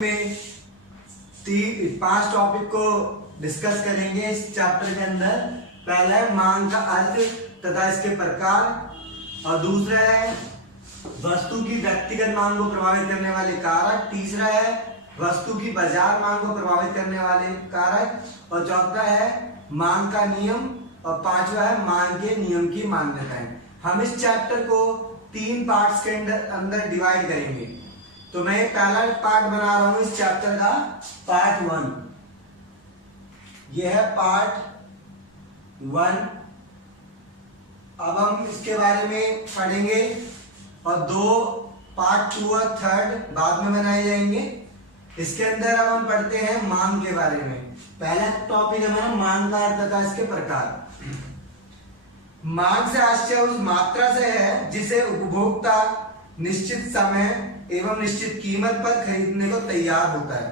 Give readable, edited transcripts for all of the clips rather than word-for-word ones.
में 5 टॉपिक को डिस्कस करेंगे इस चैप्टर के अंदर। पहला है मांग का अर्थ तथा इसके प्रकार, और दूसरा है वस्तु की व्यक्तिगत मांग को प्रभावित करने वाले कारक, तीसरा है वस्तु की बाजार मांग को प्रभावित करने वाले कारक, और चौथा है मांग का नियम, और पांचवा है मांग के नियम की मान्यताएं। हम इस चैप्टर को 3 पार्ट्स के अंदर डिवाइड करेंगे। तो मैं पहला पार्ट बना रहा हूं इस चैप्टर का, पार्ट 1। यह है पार्ट 1। अब हम इसके बारे में पढ़ेंगे और 2 पार्ट 2 और 3 बाद में बनाए जाएंगे। इसके अंदर अब हम पढ़ते हैं मांग के बारे में। पहला टॉपिक हमारा मांग का अर्थ तथा इसके प्रकार। मांग से आशय उस मात्रा से है जिसे उपभोक्ता निश्चित समय एवं निश्चित कीमत पर खरीदने को तैयार होता है।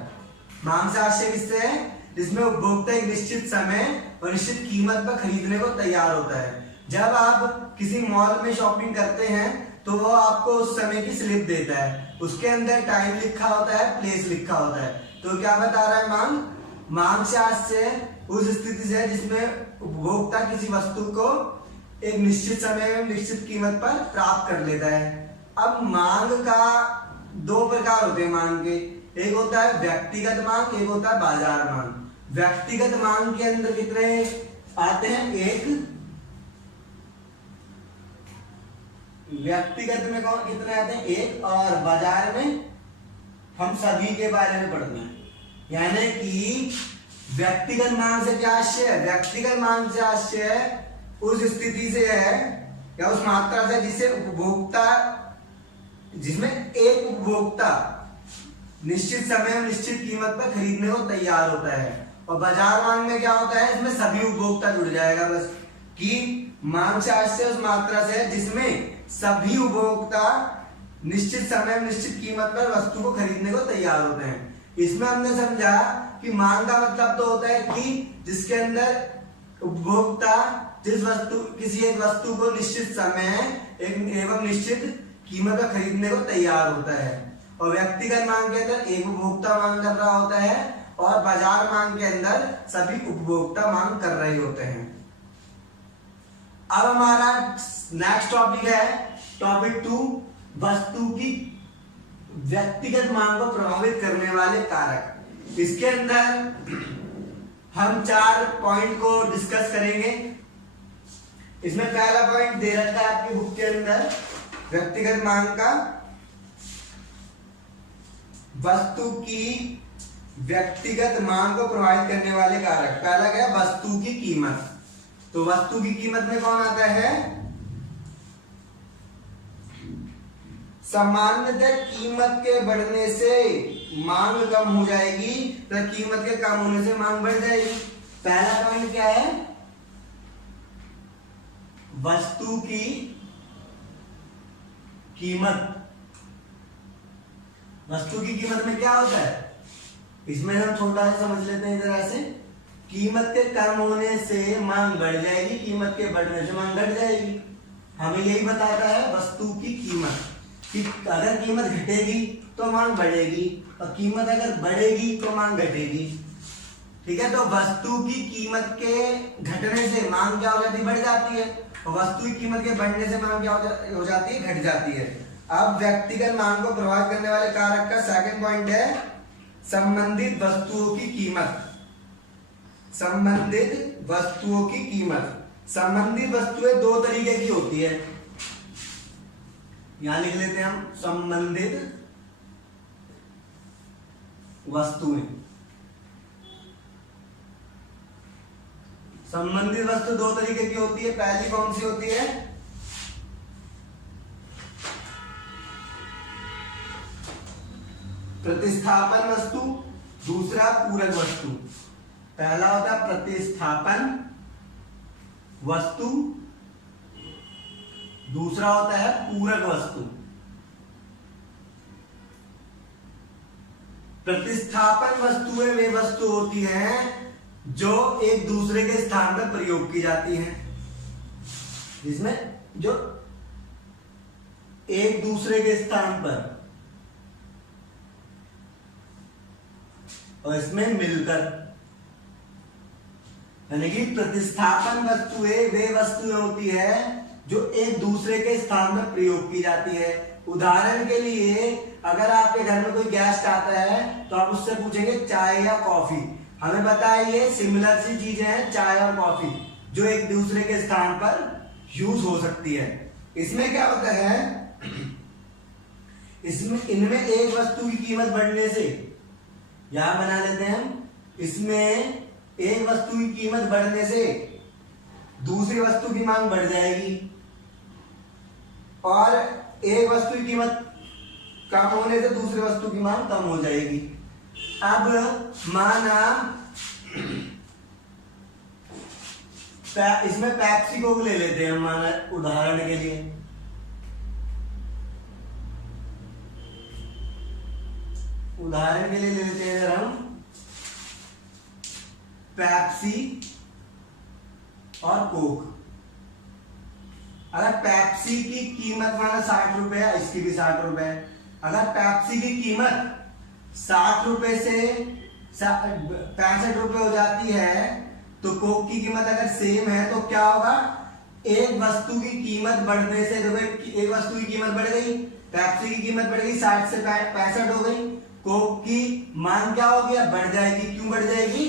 मांग से आशय किससे है? जिसमें उपभोक्ता एक निश्चित समय और निश्चित कीमत पर खरीदने को तैयार होता है। जब आप किसी मॉल में शॉपिंग करते हैं तो वो आपको उस समय की स्लिप देता है, उसके अंदर टाइम लिखा होता है, प्लेस लिखा होता है। तो क्या बता रहा है मांग? मांग से आशय उस स्थिति से है जिसमें उपभोक्ता किसी वस्तु को एक निश्चित समय में निश्चित कीमत पर प्राप्त कर लेता है। अब मांग का 2 प्रकार होते हैं मांग के। एक होता है व्यक्तिगत मांग, एक होता है बाजार मांग। व्यक्तिगत मांग के अंदर कितने आते हैं? एक। व्यक्तिगत में कौन कितने आते हैं? एक। और बाजार में हम सभी के बारे में पढ़ते हैं। यानी कि व्यक्तिगत मांग से क्या आशय है? व्यक्तिगत मांग से आशय उस स्थिति से है या उस मात्रा से जिसे उपभोक्ता, जिसमें एक उपभोक्ता निश्चित समय और निश्चित कीमत पर खरीदने को तैयार होता है। और बाजार मांग में क्या होता है? इसमें सभी उपभोक्ता जुड़ जाएगा बस। कि मांग से आशय उस मात्रा से है जिसमें सभी उपभोक्ता निश्चित समय और निश्चित कीमत पर वस्तु को खरीदने को तैयार होते हैं। इसमें हमने समझा कि मांग का मतलब तो होता है कि जिसके अंदर उपभोक्ता किसी एक वस्तु को निश्चित समय एवं निश्चित कीमत पर खरीदने को तैयार होता है। और व्यक्तिगत मांग के अंदर एक उपभोक्ता मांग कर रहा होता है और बाजार मांग के अंदर सभी उपभोक्ता मांग कर रहे होते हैं। अब हमारा नेक्स्ट टॉपिक है टॉपिक 2, वस्तु की व्यक्तिगत मांग को प्रभावित करने वाले कारक। इसके अंदर हम 4 पॉइंट को डिस्कस करेंगे। इसमें पहला पॉइंट दे रखा है आपकी बुक के अंदर, व्यक्तिगत मांग का वस्तु की व्यक्तिगत मांग को प्रभावित करने वाले कारक। पहला क्या? वस्तु की कीमत। तो वस्तु की कीमत में कौन आता है? सामान्यतः कीमत के बढ़ने से मांग कम हो जाएगी तो कीमत के कम होने से मांग बढ़ जाएगी। पहला पॉइंट क्या है? वस्तु की कीमत। वस्तु की कीमत में क्या होता है? इसमें हम छोटा सा समझ लेते हैं इधर ऐसे। कीमत के कम होने से मांग बढ़ जाएगी, कीमत के बढ़ने से मांग घट जाएगी। हमें यही बताता है वस्तु की कीमत कि अगर कीमत घटेगी तो मांग बढ़ेगी और कीमत अगर बढ़ेगी तो मांग घटेगी। ठीक है, तो वस्तु की कीमत के घटने से मांग क्या हो जाती है? बढ़ जाती है। और वस्तु की कीमत के बढ़ने से मांग क्या हो जाती है? घट जाती है। अब व्यक्तिगत मांग को प्रभावित करने वाले कारक का सेकंड पॉइंट है संबंधित वस्तुओं की कीमत। संबंधित वस्तुओं की कीमत। संबंधित वस्तुएं 2 तरीके की होती है। यहां लिख लेते हैं हम संबंधित वस्तुएं। संबंधित वस्तु 2 तरीके की होती है। पहली कौन सी होती है? प्रतिस्थापन वस्तु, दूसरा पूरक वस्तु। पहला होता है प्रतिस्थापन वस्तु, दूसरा होता है पूरक वस्तु। प्रतिस्थापन वस्तुएं वे वस्तु होती हैं जो एक दूसरे के स्थान पर प्रयोग की जाती हैं, जिसमें जो एक दूसरे के स्थान पर और इसमें मिलकर। यानी कि प्रतिस्थापन वस्तुएं वे वस्तुएं होती है जो एक दूसरे के स्थान में प्रयोग की जाती है। उदाहरण के लिए अगर आपके घर में कोई गेस्ट आता है तो आप उससे पूछेंगे चाय या कॉफी। हमें पता है ये सिमिलर सी चीजें हैं, चाय और कॉफी, जो एक दूसरे के स्थान पर यूज हो सकती है। इसमें क्या होता है, इसमें इनमें एक वस्तु की कीमत बढ़ने से, यहां बना लेते हैं हम, इसमें एक वस्तु की कीमत बढ़ने से दूसरी वस्तु की मांग बढ़ जाएगी और एक वस्तु की कीमत कम होने से दूसरी वस्तु की मांग कम हो जाएगी। अब माना इसमें पेप्सी को ले लेते हैं माना उदाहरण के लिए। उदाहरण के लिए ले लेते हैं अगर हम पेप्सी और कोक। अगर पेप्सी की कीमत माना 60 रुपए है, इसकी भी 60 रुपए है। अगर पेप्सी की कीमत 60 रुपए से 65 रुपए हो जाती है तो कोक की कीमत अगर सेम है तो क्या होगा, एक वस्तु की कीमत बढ़ने से, देखो एक वस्तु की कीमत बढ़ गई, पेप्सी की कीमत बढ़ गई, 60 से 65 हो गई, कोक की मांग क्या होगी, अब बढ़ जाएगी। क्यों बढ़ जाएगी,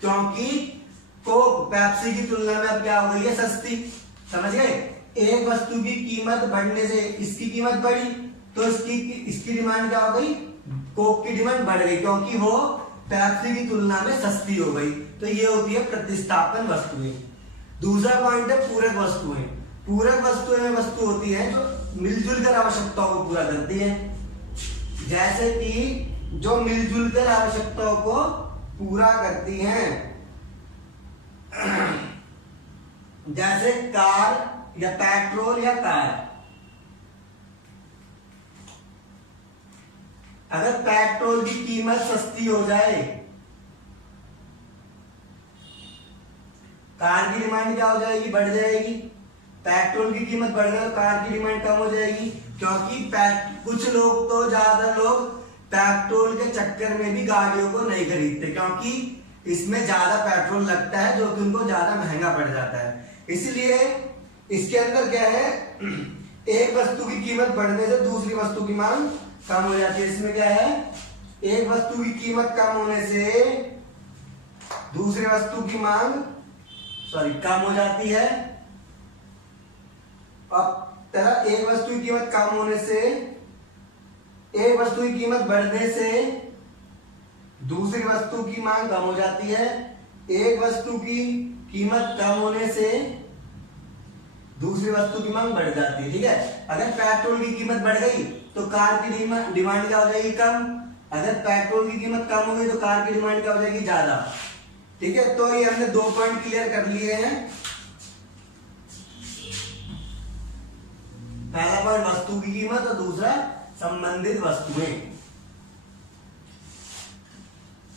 क्योंकि कोक पेप्सी की तुलना में अब क्या हो गई है, सस्ती। समझ गए, एक वस्तु की कीमत बढ़ने से इसकी कीमत बढ़ी तो इसकी डिमांड क्या हो गई, कोक की डिमांड बढ़ गई क्योंकि वो पेप्सी की तुलना में सस्ती हो गई। तो ये होती है प्रतिस्थापन वस्तुएं। दूसरा पॉइंट है पूरक वस्तुएं। पूरक वस्तुएं में वस्तु होती है जो मिलजुल कर आवश्यकताओं को पूरा करती है। जैसे कि जो मिलजुल कर आवश्यकताओं को पूरा करती हैं, जैसे कार या पेट्रोल या कार। अगर पेट्रोल की कीमत सस्ती हो जाए, कार की डिमांड क्या हो जाएगी, बढ़ जाएगी। पेट्रोल की कीमत बढ़ जाए तो कार की डिमांड कम हो जाएगी, क्योंकि कुछ लोग तो ज्यादा लोग पेट्रोल के चक्कर में भी गाड़ियों को नहीं खरीदते, क्योंकि इसमें ज्यादा पेट्रोल लगता है जो कि उनको ज्यादा महंगा पड़ जाता है। इसलिए इसके अंदर क्या है, एक वस्तु की कीमत बढ़ने से दूसरी वस्तु की मांग कम हो जाती है। इसमें क्या है, एक वस्तु की कीमत कम होने से दूसरी वस्तु की मांग कम हो जाती है। अब एक वस्तु की कीमत कम होने से, एक वस्तु की कीमत बढ़ने से दूसरी वस्तु की मांग कम हो जाती है। एक वस्तु की कीमत कम होने से दूसरी वस्तु की मांग बढ़ जाती है। ठीक है, अगर पेट्रोल की कीमत बढ़ गई तो कार की डिमांड क्या हो जाएगी, कम। अगर पेट्रोल की कीमत कम हो गई तो कार की डिमांड क्या हो जाएगी, ज्यादा। ठीक है, तो ये हमने 2 पॉइंट क्लियर कर लिए हैं। पहला पॉइंट वस्तु की कीमत और दूसरा संबंधित वस्तुएं।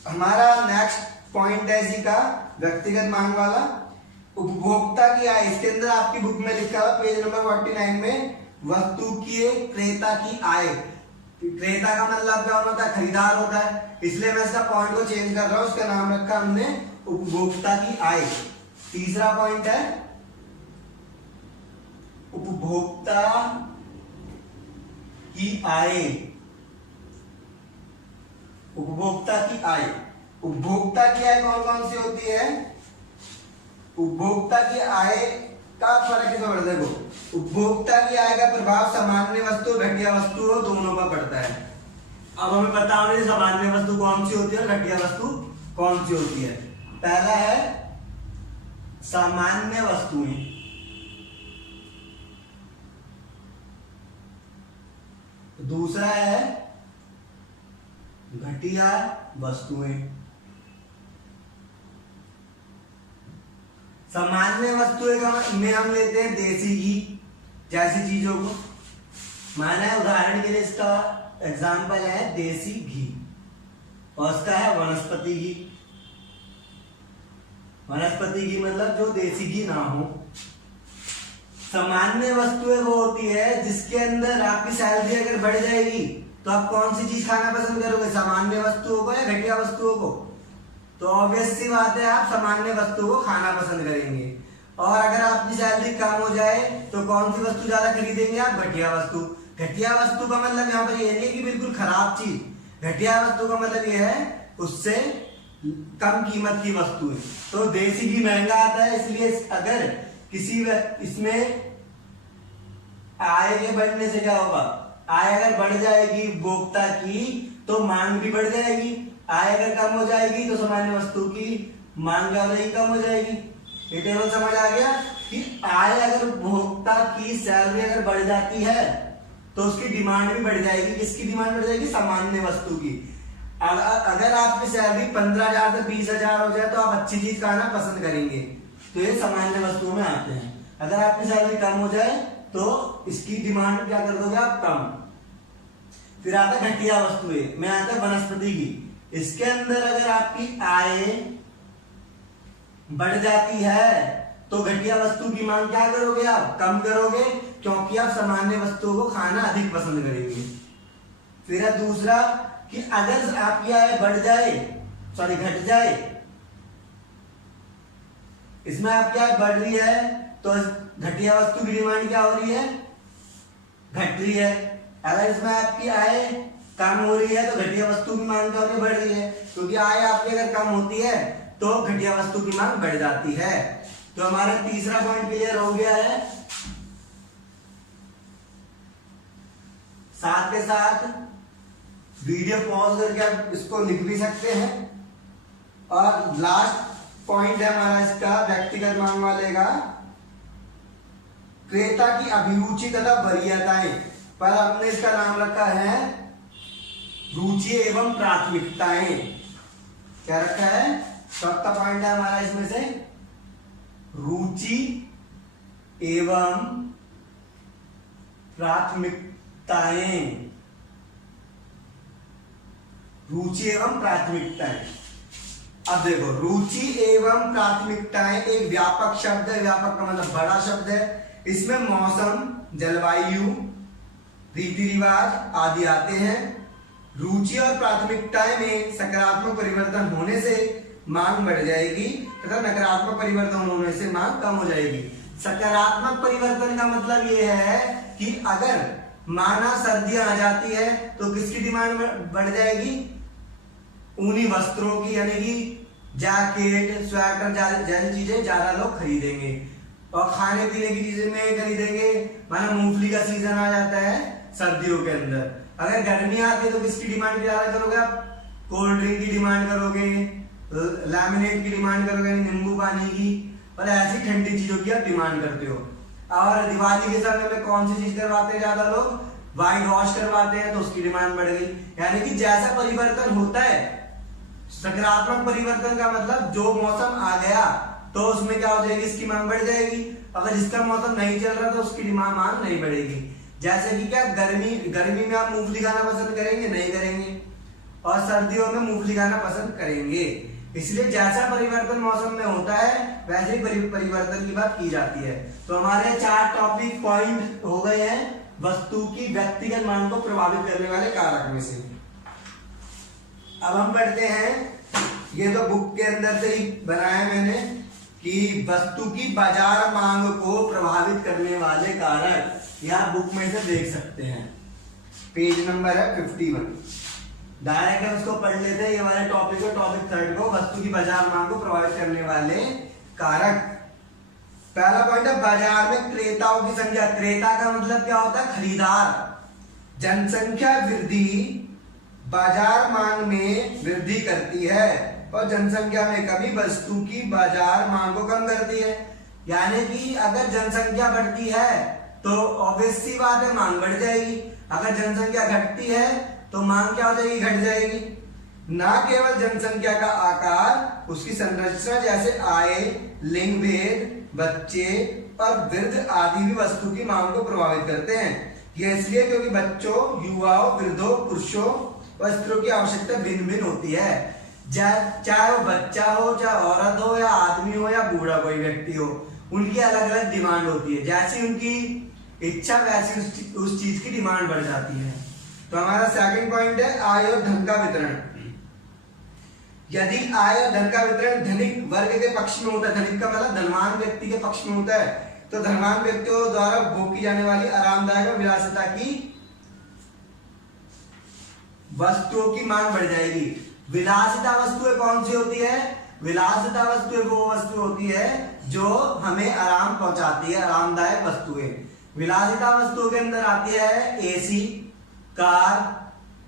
हमारा नेक्स्ट पॉइंट है इसी का, व्यक्तिगत मांग वाला, उपभोक्ता की आय। इसके अंदर आपकी बुक में लिखा हुआ पेज नंबर 49 में, वस्तु की क्रेता की आय। क्रेता का मतलब क्या होता है, खरीदार होता है, इसलिए मैं इसका पॉइंट को चेंज कर रहा हूं, उसका नाम रखा हमने उपभोक्ता की आय। तीसरा पॉइंट है उपभोक्ता की आय। उपभोक्ता की आय, उपभोक्ता की आय कौन कौन सी होती है, उपभोक्ता की आय का फर्क क्या पड़ता है, देखो उपभोक्ता की आय का प्रभाव सामान्य वस्तु घटिया वस्तु दोनों पर पड़ता है। अब हमें पता होना चाहिए सामान्य वस्तु कौन सी होती है और घटिया वस्तु कौन सी होती है। पहला है सामान्य वस्तुएं, दूसरा है घटिया वस्तुएं। सामान्य वस्तुएं में हम लेते हैं देसी घी जैसी चीजों को। माना उदाहरण के लिए इसका एग्जाम्पल है देसी घी, और उसका है वनस्पति घी। वनस्पति घी मतलब जो देसी घी ना हो। सामान्य वस्तुएं वो होती है जिसके अंदर आपकी सैलरी अगर बढ़ जाएगी तो आप कौन सी चीज खाना पसंद करोगे, सामान्य वस्तुओं को या घटिया वस्तुओं को। तो ऑब्वियस सी बात है आप सामान्य वस्तु को खाना पसंद करेंगे। और अगर आपकी सैलरी कम हो जाए तो कौन सी वस्तु ज्यादा खरीदेंगे आप? घटिया वस्तु। घटिया वस्तु का मतलब यहाँ पर ये नहीं है कि बिल्कुल खराब चीज। घटिया वस्तु का मतलब ये है उससे कम कीमत की वस्तु है। तो देसी घी महंगा आता है, इसलिए अगर किसी इसमें आय के बढ़ने से क्या होगा? आय अगर बढ़ जाएगी उपभोक्ता की तो मांग भी बढ़ जाएगी। आय अगर कम हो जाएगी तो सामान्य वस्तु की मांग क्या हो जाएगी? कम हो जाएगी। ये टेबल समझ आ गया कि आय अगर उपभोक्ता की सैलरी अगर बढ़ जाती है तो उसकी डिमांड भी बढ़ जाएगी। किसकी डिमांड बढ़ जाएगी? सामान्य वस्तु की। अगर आपकी सैलरी 15,000 से 20,000 हो जाए तो आप अच्छी चीज खाना पसंद करेंगे, तो ये सामान्य वस्तुओं में आते हैं। अगर आपकी सैलरी कम हो जाए तो इसकी डिमांड क्या कर दोगे आप? कम। फिर आता है घटिया वस्तुएं, में आता है वनस्पति की। इसके अंदर अगर आपकी आय बढ़ जाती है तो घटिया वस्तु की मांग क्या करोगे आप? कम करोगे, क्योंकि आप सामान्य वस्तुओं को खाना अधिक पसंद करेंगे। फिर है दूसरा कि अगर आपकी आय बढ़ जाए, सॉरी घट जाए, इसमें आपकी आय बढ़ रही है तो घटिया वस्तु की डिमांड क्या हो रही है? घट रही है। अगर इसमें आपकी आय कम हो रही है तो घटिया वस्तु की मांग क्या हो रही है? बढ़ रही है, क्योंकि आय आपकी अगर कम होती है तो घटिया वस्तु की मांग बढ़ जाती है। तो हमारा तीसरा पॉइंट क्लियर हो गया है। साथ के साथ वीडियो पॉज करके आप इसको लिख भी सकते हैं। और लास्ट पॉइंट है हमारा इसका व्यक्तिगत मांग वाले का, क्रेता की अभिरुचि तथा वरीयताएं, पर हमने इसका नाम रखा है रुचि एवं प्राथमिकताएं। क्या रखा है? चौथा पॉइंट है हमारा इसमें से रुचि एवं प्राथमिकताएं। रुचि एवं प्राथमिकताएं। अब देखो, रुचि एवं प्राथमिकताएं एक व्यापक शब्द है। व्यापक का मतलब बड़ा शब्द है। इसमें मौसम, जलवायु, रीति रिवाज आदि आते हैं। रुचि और प्राथमिकताएं में सकारात्मक परिवर्तन होने से मांग बढ़ जाएगी तथा नकारात्मक परिवर्तन होने से मांग कम हो जाएगी। सकारात्मक परिवर्तन का मतलब यह है कि अगर माना सर्दियां आ जाती है तो किसकी डिमांड बढ़ जाएगी? ऊनी वस्त्रों की, यानी कि जैकेट, स्वेटर जैसी चीजें ज्यादा लोग खरीदेंगे। और खाने पीने की चीजें में खरीदेंगे, माना मूंगफली का सीजन आ जाता है सर्दियों के अंदर। अगर गर्मी आती है तो किसकी डिमांड ज्यादा करोगे आप? कोल्ड ड्रिंक की डिमांड करोगे, लैमिनेट की डिमांड करोगे, नींबू पानी की, और ऐसी ठंडी चीजों की आप डिमांड करते हो। और दिवाली के समय में कौन सी चीज करवाते हैं ज्यादा लोग? व्हाइट वॉश करवाते हैं, तो उसकी डिमांड बढ़ गई। यानी कि जैसा परिवर्तन होता है, सकारात्मक परिवर्तन का मतलब जो मौसम आ गया तो उसमें क्या हो जाएगी? इसकी मांग बढ़ जाएगी। अगर जिसका मौसम नहीं चल रहा तो उसकी मांग नहीं बढ़ेगी। जैसे कि क्या, गर्मी में आप मूंगफली खाना पसंद करेंगे? नहीं करेंगे। और सर्दियों में मूंगफली खाना पसंद करेंगे। इसलिए जैसा परिवर्तन मौसम में होता है वैसे परिवर्तन की बात की जाती है। तो हमारे 4 टॉपिक पॉइंट हो गए हैं वस्तु की व्यक्तिगत मांग को प्रभावित करने वाले कारक में से। अब हम पढ़ते हैं, ये तो बुक के अंदर से ही बनाया मैंने, कि वस्तु की बाजार मांग को प्रभावित करने वाले कारक। यह बुक में से देख सकते हैं, पेज नंबर है 51। डायरेक्ट हम उसको पढ़ लेते हैं, ये वाले टॉपिक को, टॉपिक 3 को, वस्तु की बाजार मांग को प्रभावित करने वाले कारक। पहला पॉइंट है बाजार में क्रेताओं की संख्या। क्रेता का मतलब क्या होता है? खरीदार। जनसंख्या वृद्धि बाजार मांग में वृद्धि करती है और जनसंख्या में कमी वस्तु की बाजार मांग को कम करती है। यानी कि अगर जनसंख्या बढ़ती है तो ऑब्वियस सी बात है मांग बढ़ जाएगी। अगर जनसंख्या घटती है तो मांग क्या हो जाएगी? घट जाएगी। ना केवल जनसंख्या का आकार, उसकी संरचना जैसे आय, लिंग भेद, बच्चे और वृद्ध आदि भी वस्तु की मांग को प्रभावित करते हैं। यह इसलिए क्योंकि बच्चों, युवाओं, वृद्धों, पुरुषों व स्त्रियों की आवश्यकता भिन्न भिन्न होती है। चाहे वो बच्चा हो, चाहे औरत हो, या आदमी हो, या बूढ़ा कोई व्यक्ति हो, उनकी अलग अलग डिमांड होती है। जैसी उनकी इच्छा वैसी उस चीज की डिमांड बढ़ जाती है। तो हमारा सेकंड पॉइंट है आय और धन का वितरण। यदि आय और धन का वितरण धनिक वर्ग के पक्ष में होता है, धनिक का मतलब धनवान व्यक्ति के पक्ष में होता है, तो धनवान व्यक्तियों द्वारा भोग की जाने वाली आरामदायक और विलासिता की वस्तुओं की मांग बढ़ जाएगी। विलासिता वस्तुएं कौन सी होती है? विलासिता वस्तुएं वो वस्तु होती है जो हमें आराम पहुंचाती है, आरामदायक वस्तुएं। विलासिता वस्तुओं के अंदर आती है एसी, कार,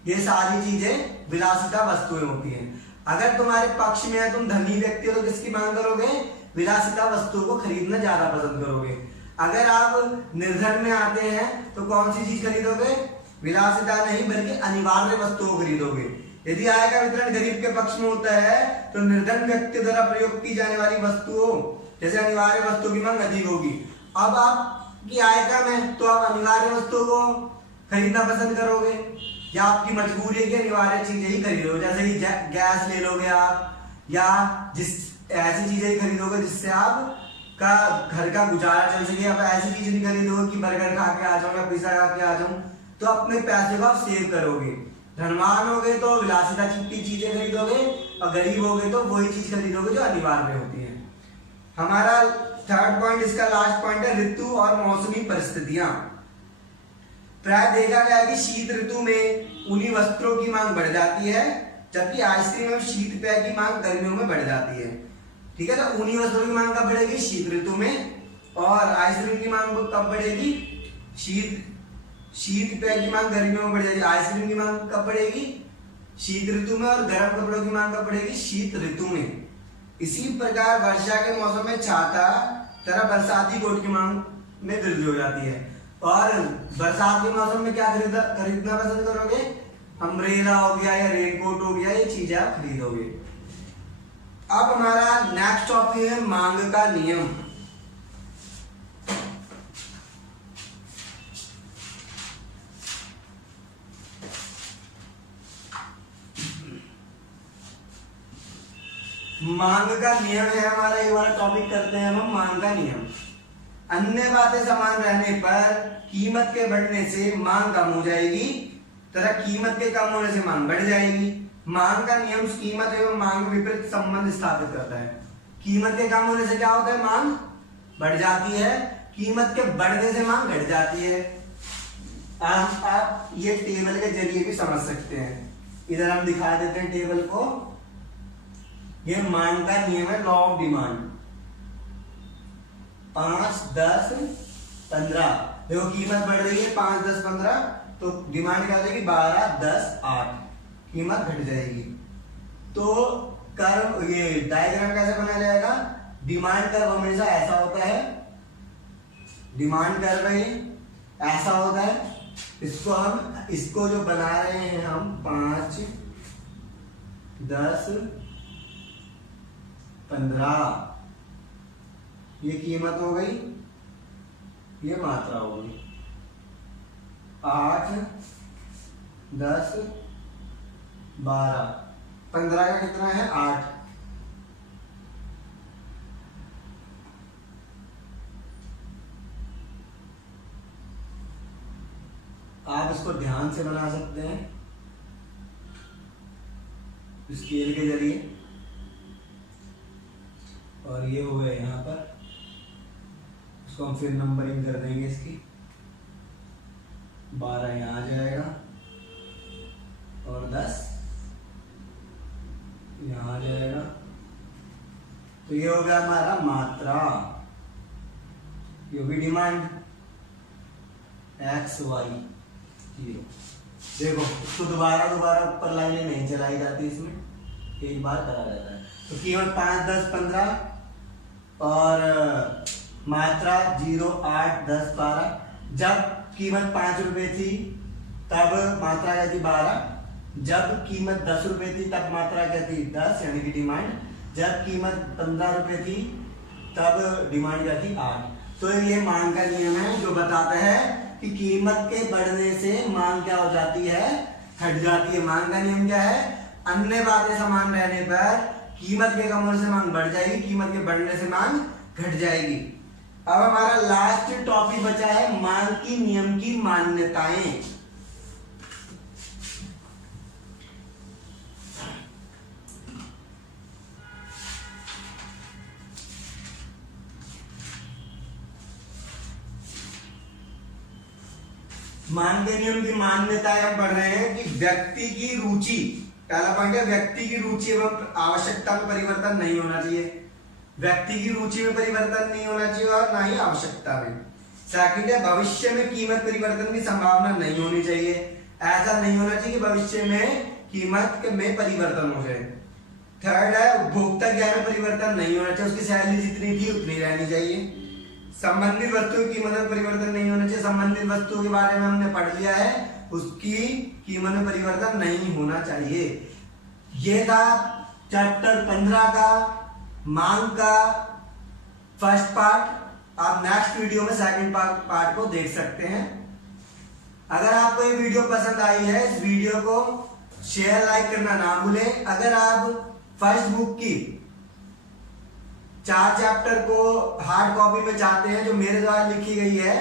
ये सारी चीजें विलासिता वस्तुएं होती हैं। अगर तुम्हारे पक्ष में है, तुम धनी व्यक्ति हो, तो किसकी मांग करोगे? विलासिता वस्तुओं को खरीदना ज्यादा पसंद करोगे। अगर आप निर्धन में आते हैं तो कौन सी चीज खरीदोगे? विलासिता नहीं बल्कि अनिवार्य वस्तुओं को खरीदोगे। यदि आय का वितरण गरीब के पक्ष में होता है तो निर्धन व्यक्ति द्वारा प्रयोग की जाने वाली वस्तुओं जैसे अनिवार्य वस्तुओं की मांग अधिक होगी। अब आपकी आय कम है तो आप अनिवार्य वस्तुओं को खरीदना पसंद करोगे, या आपकी मजबूरी है कि अनिवार्य चीजें ही खरीदोगे, जैसे कि गैस ले लोगे आप, या जिस ऐसी चीजें ही खरीदोगे जिससे आप का घर का गुजारा चल सके। आप ऐसी चीजें नहीं खरीदोगे कि बर्गर खा के आ जाऊं या पिज्जा खा के आ जाऊं, तो अपने पैसे को आप सेव करोगे। धनवान हो गए तो विलासिता की चीजें खरीदोगे, और गरीब हो गए तो वही चीज खरीदोगे जो अनिवार्य होती है। हमारा थर्ड पॉइंट, इसका लास्ट पॉइंट है ऋतु और मौसमी परिस्थितियां। प्राय देखा गया कि शीत ऋतु में ऊनी वस्त्रों की मांग बढ़ जाती है, जबकि आइसक्रीम और शीत पेय की मांग गर्मियों में बढ़ जाती है। ठीक है, तो ऊनी वस्त्रों की मांग कब बढ़ेगी? शीत ऋतु में। और आइसक्रीम की मांग कब बढ़ेगी? शीत पेय की मांग गर्मियों में बढ़ जाएगी। आइसक्रीम की मांग कब बढ़ेगी? शीत ऋतु में। और गर्म कपड़ों की मांग कब बढ़ेगी? शीत ऋतु में। इसी प्रकार वर्षा के मौसम में छाता तरह बरसाती कोट की मांग में वृद्धि हो जाती है। और बरसात के मौसम में क्या खरीदना पसंद करोगे? अम्ब्रेला हो गया या रेनकोट हो गया, ये चीजें आप खरीदोगे। अब हमारा नेक्स्ट टॉपिक है मांग का नियम। मांग का नियम है हमारा ये वाला टॉपिक। करते हैं हम मांग का नियम। अन्य बातें समान रहने पर कीमत के बढ़ने से मांग कम हो जाएगी तथा कीमत के कम होने से मांग बढ़ जाएगी। मांग का नियम कीमत एवं मांग विपरीत संबंध स्थापित करता है। कीमत के कम होने से क्या होता है? मांग बढ़ जाती है। कीमत के बढ़ने से मांग घट जाती है। आप ये टेबल के जरिए भी समझ सकते हैं। इधर हम दिखा देते हैं टेबल को। ये मांग का नियम है, लॉ ऑफ डिमांड। 5, 10, 15। देखो कीमत बढ़ रही है 5, 10, 15, तो डिमांड क्या हो जाएगी? 12, 10, 8। कीमत घट जाएगी। तो कर्व, ये डायग्राम कैसे बना जाएगा? डिमांड कर्व हमेशा ऐसा होता है। डिमांड कर्व ऐसा होता है। इसको जो बना रहे हैं हम 5, 10, 15, ये कीमत हो गई, ये मात्रा हो गई। 8, 10, 12, 15 का कितना है? 8। आप इसको ध्यान से बना सकते हैं स्केल के जरिए। और ये हो गया यहाँ पर, इसको हम फिर नंबरिंग कर देंगे। इसकी 12 यहाँ आ जाएगा और 10 यहाँ आ जाएगा। तो ये हो गया हमारा मात्रा, ये होगी डिमांड x, y, 0। देखो इसको दोबारा ऊपर लाइनें नहीं चलाई जाती, इसमें एक बार करा जाता है। तो कीमत 5, 10, 15 और मात्रा 0, 8, 10, 12। जब कीमत 5 रुपए थी तब मात्रा क्या थी? 12। जब कीमत 10 रुपए थी तब मात्रा क्या थी? 10, यानी कि डिमांड। जब कीमत 15 रुपए थी तब डिमांड क्या थी? 8। तो ये मांग का नियम है जो बताता है कि कीमत के बढ़ने से मांग क्या हो जाती है? घट जाती है। मांग का नियम क्या है? अन्य बातें समान रहने पर कीमत के कम होने से मांग बढ़ जाएगी, कीमत के बढ़ने से मांग घट जाएगी। अब हमारा लास्ट टॉपिक बचा है मांग की नियम की मान्यताएं। मांग के नियम की मान्यताएं हम पढ़ रहे हैं कि व्यक्ति की रुचि, पहला पॉइंट है व्यक्ति की रुचि एवं आवश्यकता में परिवर्तन नहीं होना चाहिए। व्यक्ति की रुचि में परिवर्तन नहीं होना चाहिए और ना ही आवश्यकता में। सेकंड है भविष्य में कीमत परिवर्तन की संभावना नहीं होनी चाहिए। ऐसा नहीं होना चाहिए कि भविष्य में कीमत में परिवर्तन हो जाए। थर्ड है उपभोक्ता ज्ञान में परिवर्तन नहीं होना चाहिए, उसकी सैलरी जितनी थी उतनी रहनी चाहिए। संबंधित वस्तुओं की कीमत में परिवर्तन नहीं होना चाहिए, संबंधित वस्तुओं के बारे में हमने पढ़ लिया है, उसकी कीमत में परिवर्तन नहीं होना चाहिए। ये था चैप्टर 15 का मांग का फर्स्ट पार्ट। आप नेक्स्ट वीडियो में सेकंड पार्ट को देख सकते हैं। अगर आपको ये वीडियो पसंद आई है, इस वीडियो को शेयर लाइक करना ना भूलें। अगर आप फर्स्ट बुक की 4 चैप्टर को हार्ड कॉपी में चाहते हैं जो मेरे द्वारा लिखी गई है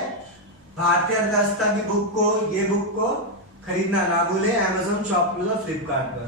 भारतीय अर्थव्यवस्था की बुक को, ये बुक को खरीदना ना भूलें Amazon, शॉपक्लूज और फ्लिपकार्ट पर।